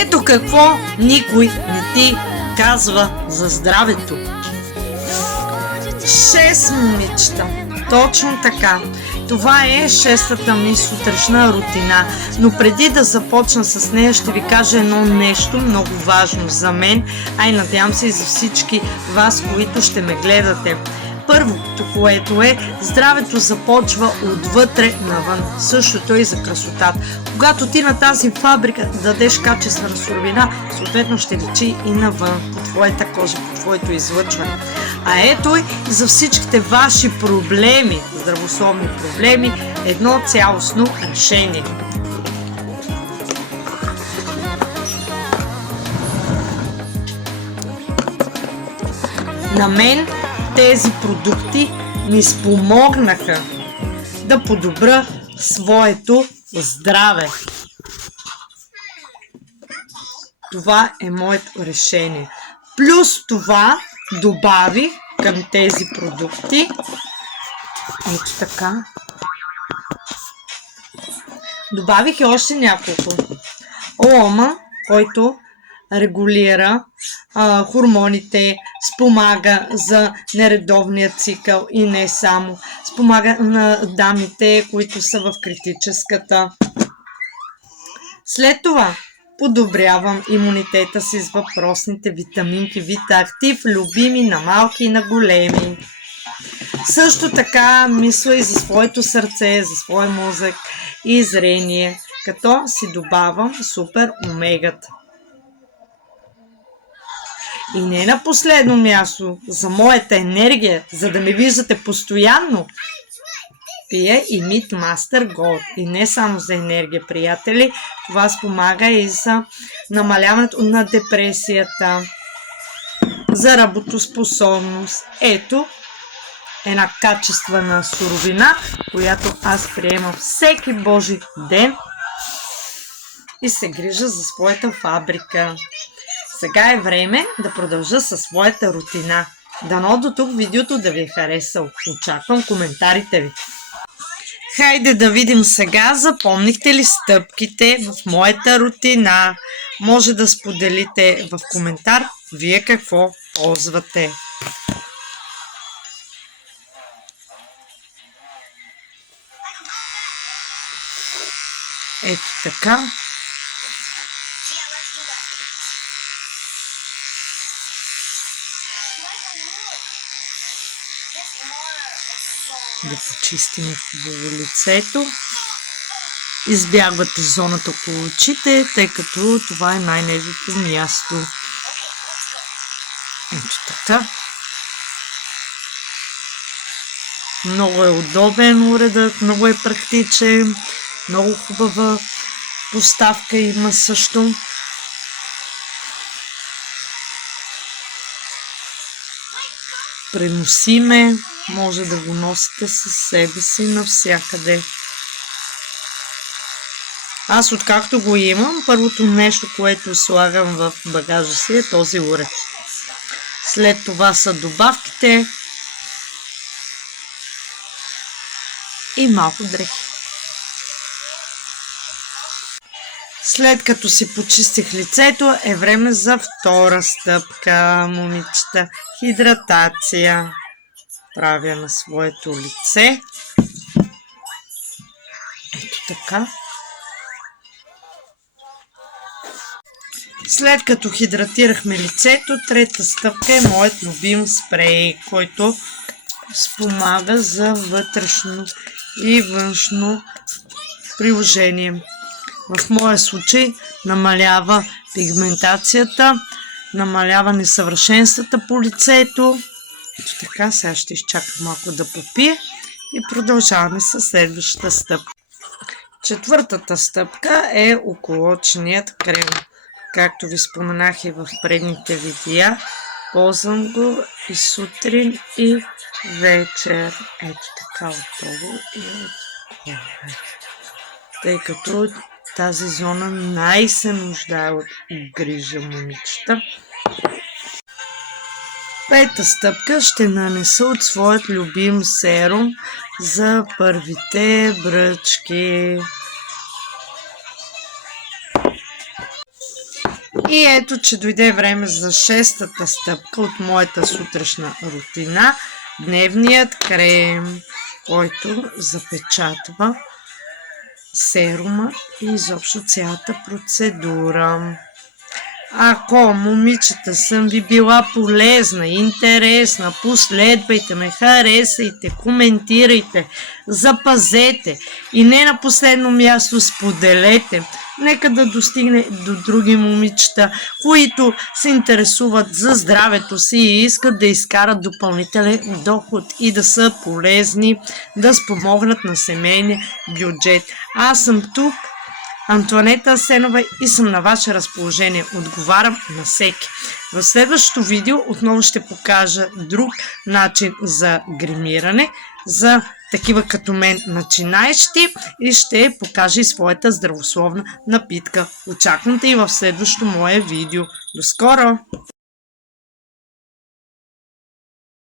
Ето какво никой не ти казва за здравето. 6 момичета. Точно така. Това е 6-та ми сутрешна рутина. Но преди да започна с нея, ще ви кажа едно нещо много важно за мен, а и надявам се и за всички вас, които ще ме гледате. Първото, което е, здравето започва отвътре навън. Същото е и за красотата. Когато ти на тази фабрика дадеш качествена суровина, съответно ще личи и навън, по твоята кожа, по твоето излъчване. А ето и за всичките ваши проблеми, здравословни проблеми, едно цялостно решение. На мен тези продукти ми спомогнаха да подобря своето здраве. Това е моето решение. Плюс това добавих към тези продукти, ето така, добавих и още няколко. Лома, който регулира хормоните, спомага за нередовния цикъл и не само. Спомага на дамите, които са в критическата. След това подобрявам имунитета си с въпросните витаминки Витактив, любими на малки и на големи. Също така мисля и за своето сърце, за своя мозък и зрение, като си добавям супер омегата. И не на последно място, за моята енергия, за да ме виждате постоянно, пия и Meat Master Gold. И не само за енергия, приятели, това спомага и за намаляването на депресията, за работоспособност. Ето една качествена суровина, която аз приемам всеки Божи ден и се грижа за своята фабрика. Сега е време да продължа със своята рутина. Дано до тук видеото да ви е харесало. Очаквам коментарите ви. Хайде да видим сега, запомнихте ли стъпките в моята рутина? Може да споделите в коментар вие какво ползвате. Ето така. Да почистим хубаво лицето. Избягвате зоната около очите, тъй като това е най-нежното място. Ето така. Много е удобен уредът, много е практичен, много хубава поставка има също. Преносиме, може да го носите със себе си навсякъде. Аз откакто го имам, първото нещо, което слагам в багажа си е този уред. След това са добавките и малко дрехи. След като си почистих лицето, е време за втора стъпка, момичета. Хидратация. Правя на своето лице. Ето така. След като хидратирахме лицето, трета стъпка е моят любим спрей, който спомага за вътрешно и външно приложение. В моя случай намалява пигментацията, намалява несъвършенствата по лицето. Ето така, сега ще изчакам малко да попие и продължаваме с следващата стъпка. Четвъртата стъпка е околоочният крем. Както ви споменах и в предните видеа, ползвам го и сутрин и вечер. Ето така отдолу и отгоре. Тъй като тази зона най-се нуждае от грижа, момичета. Пета стъпка ще нанеса от своят любим серум за първите бръчки. И ето, че дойде време за 6-та стъпка от моята сутрешна рутина. Дневният крем, който запечатва серума и изобщо цялата процедура. Ако, момичета, съм ви била полезна, интересна, последвайте ме, харесайте, коментирайте, запазете и не на последно място споделете. Нека да достигне до други момичета, които се интересуват за здравето си и искат да изкарат допълнителен доход и да са полезни, да спомогнат на семейния бюджет. Аз съм тук, Антоанета Асенова, и съм на ваше разположение. Отговарям на всеки. В следващото видео отново ще покажа друг начин за гримиране, за такива като мен начинаещи, и ще покажа и своята здравословна напитка. Очаквайте и в следващото мое видео. До скоро!